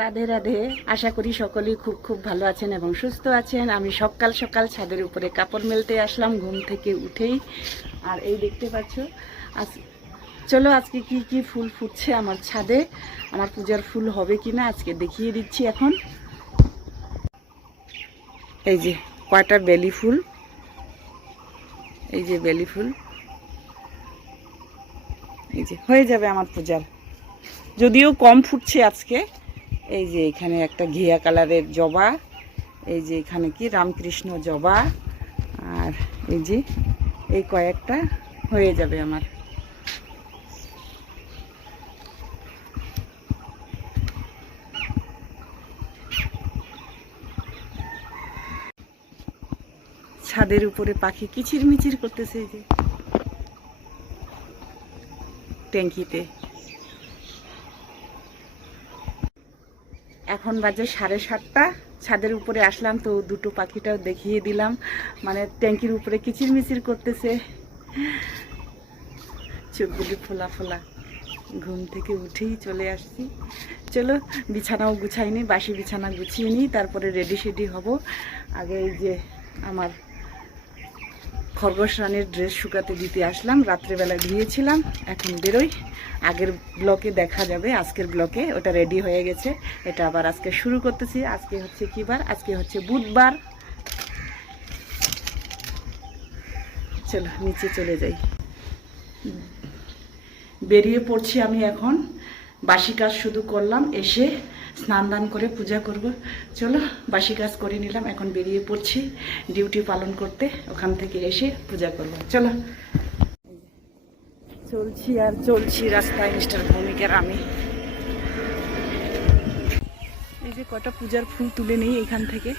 রাধে রাধে। আশা করি সকলেই খুব খুব ভালো আছেন এবং সুস্থ আছেন। আমি সকাল সকাল ছাদের উপরে কাপড় মেলতে আসলাম ঘুম থেকে উঠেই। আর এই দেখতে পাচ্ছ আজ চলো আজকে কি কি ফুল ফুটছে আমার ছাদে, আমার পূজার ফুল হবে কিনা আজকে দেখিয়ে দিচ্ছি। এখন এই যে কয়টা বেলি ফুল, এই যে বেলি ফুল, এই যে হয়ে যাবে আমার পূজার। যদিও কম ফুটছে আজকে। এই যে এখানে একটা ঘিয়া কালারের জবা, এই যে এখানে কি রামকৃষ্ণ জবা, আর এই যে এই কয়েকটা হয়ে যাবে আমার। ছাদের উপরে পাখি কিচিরমিচির করতেছে, এই যে ট্যাঙ্কিতে। এখন বাজে 7:30। ছাদের উপরে আসলাম তো দুটো পাখিটাও দেখিয়ে দিলাম, মানে ট্যাঙ্কির উপরে কিচিরমিচির করতেছে, চোখগুলি ফোলা ফোলা। ঘুম থেকে উঠেই চলে আসছি। চলো বিছানাও গুছাইনি, বাসি বিছানা গুছিয়ে নিই, তারপরে রেডি সেডি হব। আগে এই যে আমার খরগোশ রানীর ড্রেস শুকাতে দিতে আসলাম, রাত্রেবেলা ধুয়েছিলাম, এখন বেরোই। আগের ব্লকে দেখা যাবে, আজকের ব্লকে ওটা রেডি হয়ে গেছে, এটা আবার আজকে শুরু করতেছি। আজকে হচ্ছে কি বার? আজকে হচ্ছে বুধবার। চলো নিচে চলে যাই। বেরিয়ে পড়ছি আমি এখন। বাসি কাজ শুধু করলাম, এসে স্নান দান করে পূজা করব। চলো বাসি কাজ করে নিলাম, এখন বেরিয়ে পড়ছি ডিউটি পালন করতে। ওখান থেকে এসে পূজা করব। চলো চলছি আর চলছি রাস্তায় মিস্টার ভৌমিকের আমি। এই যে কটা পূজার ফুল তুলে নেই এখান থেকে,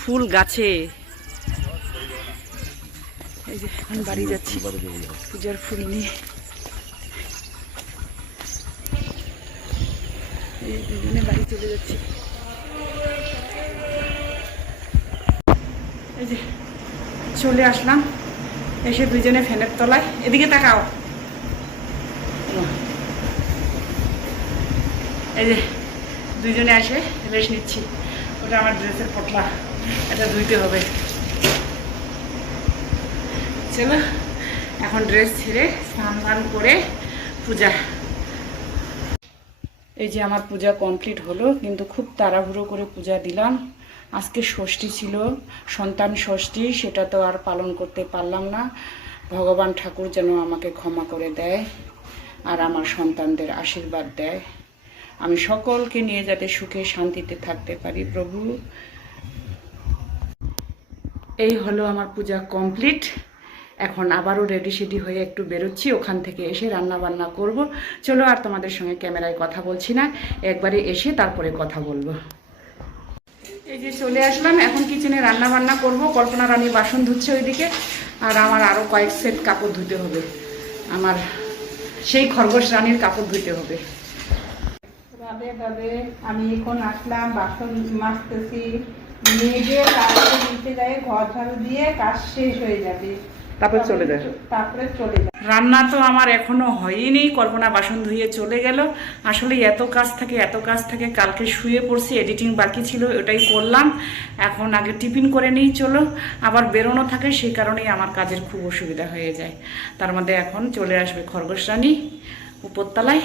ফুল গাছে। এই যে এখন বাড়ি যাচ্ছি পূজার ফুল নিয়ে। এই দুজনে বাড়ি চলে যাচ্ছি। এই যে চলে আসলাম, এসে দুজনে ফ্যানের তলায়। এদিকে তাকাও। এই যে দুইজনে আসে রেস্ট নিচ্ছি। ওটা আমার ড্রেসের পটলা, এটা ধুইতে হবে। চলো এখন ড্রেস ছেড়ে স্নান দান করে পূজা। এই যে আমার পূজা কমপ্লিট হলো, কিন্তু খুব তাড়াহুড়ো করে পূজা দিলাম। আজকে ষষ্ঠী ছিল, সন্তান ষষ্ঠী, সেটা তো আর পালন করতে পারলাম না। ভগবান ঠাকুর যেন আমাকে ক্ষমা করে দেয় আর আমার সন্তানদের আশীর্বাদ দেয়, আমি সকলকে নিয়ে যাতে সুখে শান্তিতে থাকতে পারি প্রভু। এই হলো আমার পূজা কমপ্লিট। এখন আবারও রেডি সেডি হয়ে একটু বেরোচ্ছি, ওখান থেকে এসে রান্না বান্না করব। চলো আর তোমাদের সঙ্গে ক্যামেরায় কথা বলছি না, একবারে এসে তারপরে কথা বলবো। এই যে চলে আসলাম, এখন কিচেনে রান্না বান্না করব। কল্পনা রানী বাসন ধুচ্ছে ওইদিকে, আর আমার আরও কয়েক সেট কাপড় ধুতে হবে। আমার সেই খরগোশ রানীর কাপড় ধুতে হবে। রাধে রাধে। আমি এখন আসলাম, বাসন মাজতেছি, মেজে তারপরে নিচে যাই, ঘর ঝাড়ু দিয়ে কাজ শেষ হয়ে যাবে, তারপরে চলে যায়। রান্না তো আমার এখনো হয়নি, কল্পনা বাসন ধুয়ে চলে গেল। আসলে এত কাজ থাকে, কালকে শুয়ে পড়ছি, এডিটিং বাকি ছিল, ওটাই করলাম। এখন আগে টিফিন করে নিই, চলো আবার বেরোনো থাকে, সেই কারণেই আমার কাজের খুব অসুবিধা হয়ে যায়। তার মধ্যে এখন চলে আসবে খরগোশ রানী উপরতলায়।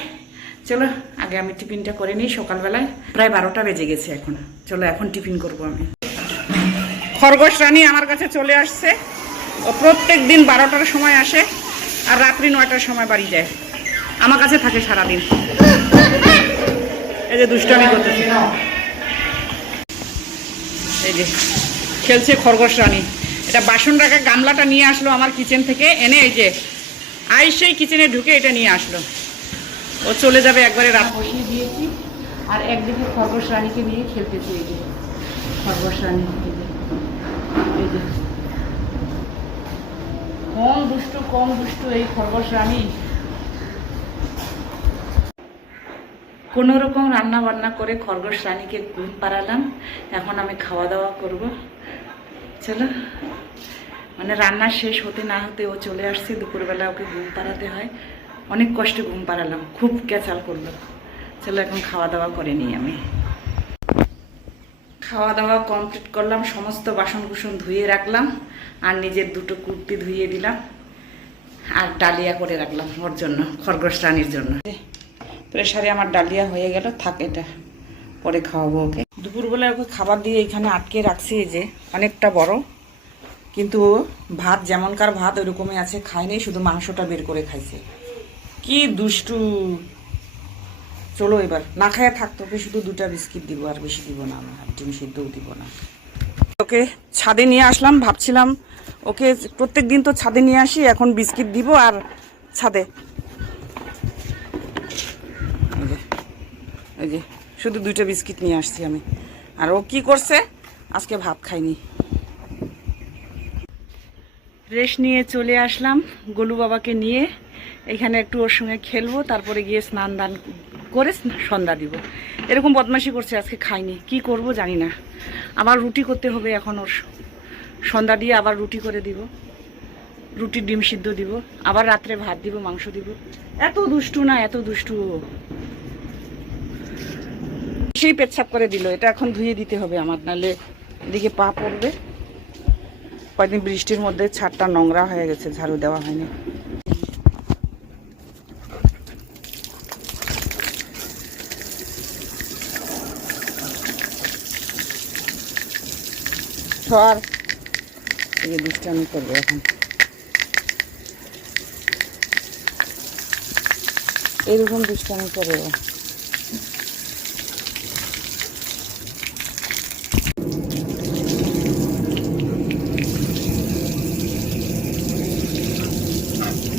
চলো আগে আমি টিফিনটা করে নিই। সকালবেলায় প্রায় 12টা বেজে গেছে এখন। চলো এখন টিফিন করব আমি। খরগোশ রানী আমার কাছে চলে আসছে। ও প্রত্যেক দিন 12টার সময় আসে আর রাত্রি 9টার সময় বাড়ি যায়। আমার কাছে থাকে সারাদিন। এই যে দুষ্টামি করতেছে, এই যে খেলছে খরগোশ রানী। এটা বাসন রাখা গামলাটা নিয়ে আসলো আমার কিচেন থেকে এনে, এই যে আইসেই কিচেনে ঢুকে এটা নিয়ে আসলো। ও চলে যাবে একবারে। রাত বসিয়ে দিয়েছি আর একদিকে খরগোশ রানীকে নিয়ে খেলতেছি। এই যে খরগোশ রানী, এই যে কম দুষ্টু এই খরগোশ রানী। কোনো রকম রান্না বান্না করে খরগোশ রানীকে ঘুম পাড়ালাম। এখন আমি খাওয়া দাওয়া করব। চলো, মানে রান্না শেষ হতে না হতে ও চলে আসছে। দুপুরবেলা ওকে ঘুম পাড়াতে হয়, অনেক কষ্টে ঘুম পাড়ালাম, খুব ক্যাচাল করলো। চলো এখন খাওয়া দাওয়া করে নিই আমি। খাওয়া দাওয়া কমপ্লিট করলাম, সমস্ত বাসন কুসন ধুয়ে রাখলাম, আর নিজের দুটো কুর্তি ধুয়ে দিলাম, আর ডালিয়া করে রাখলাম ওর জন্য, খরগোশ রানীর জন্য। প্রেসারে আমার ডালিয়া হয়ে গেল, থাক এটা পরে খাওয়াবো ওকে। দুপুরবেলা ওকে খাবার দিয়ে এখানে আটকে রাখছি, এই যে অনেকটা বড়, কিন্তু ভাত যেমনকার ভাত ওইরকমই আছে, খায়নি, শুধু মাংসটা বের করে খাইছে। কি দুষ্টু। চলো এবার না খায়া থাকতো, ওকে শুধু 2টা বিস্কিট দিব, আর বেশি দিব না, আমি ডিম সিদ্ধও দিব না। ওকে ছাদে নিয়ে আসলাম, ভাবছিলাম ওকে প্রত্যেক দিন তো ছাদে নিয়ে আসি, এখন বিস্কিট দিব আর ছাদে এই যে শুধু 2টা বিস্কিট নিয়ে আসছি আমি। আর ও কি করছে, আজকে ভাত খাইনি। রেস্ট নিয়ে চলে আসলাম গোলু বাবাকে নিয়ে, এখানে একটু ওর সঙ্গে খেলবো, তারপরে গিয়ে স্নান দান করে সন্ধ্যা দিব। এরকম বদমাশি করছে, আজকে খাইনি, কি করব জানি না। আবার রুটি করতে হবে এখন, ওর সন্ধ্যা দিয়ে আবার রুটি করে দিব, রুটি ডিম সিদ্ধ দিব, আবার রাত্রে ভাত দিব, মাংস দিব। এত দুষ্টু না, এত দুষ্টু। সেই পেচ্ছাপ করে দিল, এটা এখন ধুয়ে দিতে হবে আমার, নাহলে এদিকে পা পড়বে। কয়েকদিন বৃষ্টির মধ্যে ছাদটা নোংরা হয়ে গেছে, ঝাড়ু দেওয়া হয়নি। সর, এই যে দুষ্টামি করবে এখন, এরকম দুষ্টামি করে।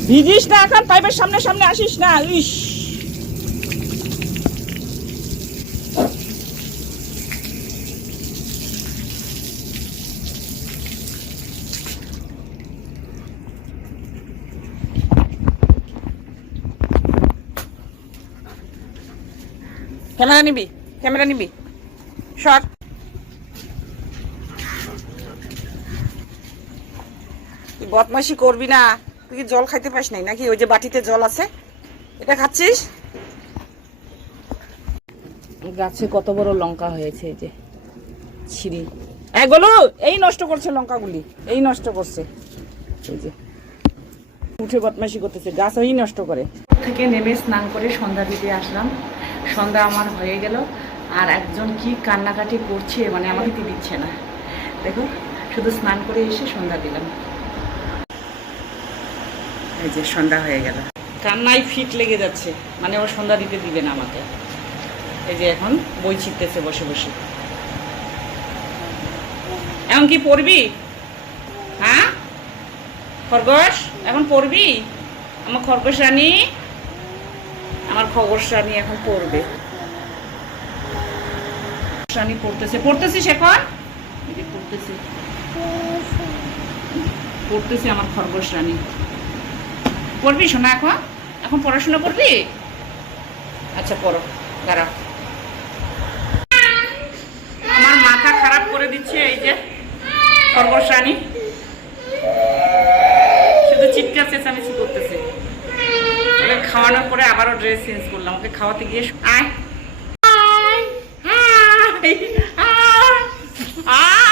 ভিজিস না এখন, পাইপের সামনে সামনে আসিস না। ইস, ক্যামেরা নিবি, ক্যামেরা নিবি, সর। তুই বদমাইশি করবি না, তুই জল খাইতে পাস নাই নাকি? ওই যে বাটিতে জল আছে, এটা খাচ্ছিস? গাছে কত বড় লঙ্কা হয়েছে, এই যে ছিঁড়ি। বলো, এই নষ্ট করছে লঙ্কাগুলি, এই নষ্ট করছে, এই যে উঠে বদমাইশি করতেছে, গাছ ওই নষ্ট করে। থেকে নেমে স্নান করে সন্ধ্যা দিতে আসলাম, সন্ধ্যা আমার হয়ে গেল। আর একজন কি কান্নাকাটি করছে, মানে আমাকে দিচ্ছে না, দেখো, শুধু স্নান করে এসে সন্ধ্যা দিলাম। এই যে সন্ধ্যা হয়ে গেল, কান্নায় ফিট লেগে যাচ্ছে, মানে ও সন্ধ্যা দিতে দিবে না আমাকে। এই যে এখন বই ছিটতেছে বসে বসে। এখন কি পড়বি? হ্যাঁ খরগোশ, এখন পড়বি? আমার খরগোশ রানী, আমার খরগোশ রানী এখন পড়বে। রানী পড়তেছে, পড়তেছিস এখন? পড়তেছি, পড়তেছি আমার খরগোশ রানী। পড়বি শোনা এখন? এখন পড়াশোনা করবি? আচ্ছা পড়ো, দাঁড়াও। আমার মাথা খারাপ করে দিচ্ছে এই যে খরগোশ রানী, শুধু চিৎকার চেঁচামেচি করতেছে। খাওয়ানোর পরে আবারও ড্রেস চেঞ্জ করলাম, ওকে খাওয়াতে গিয়ে। আয় আয় আয়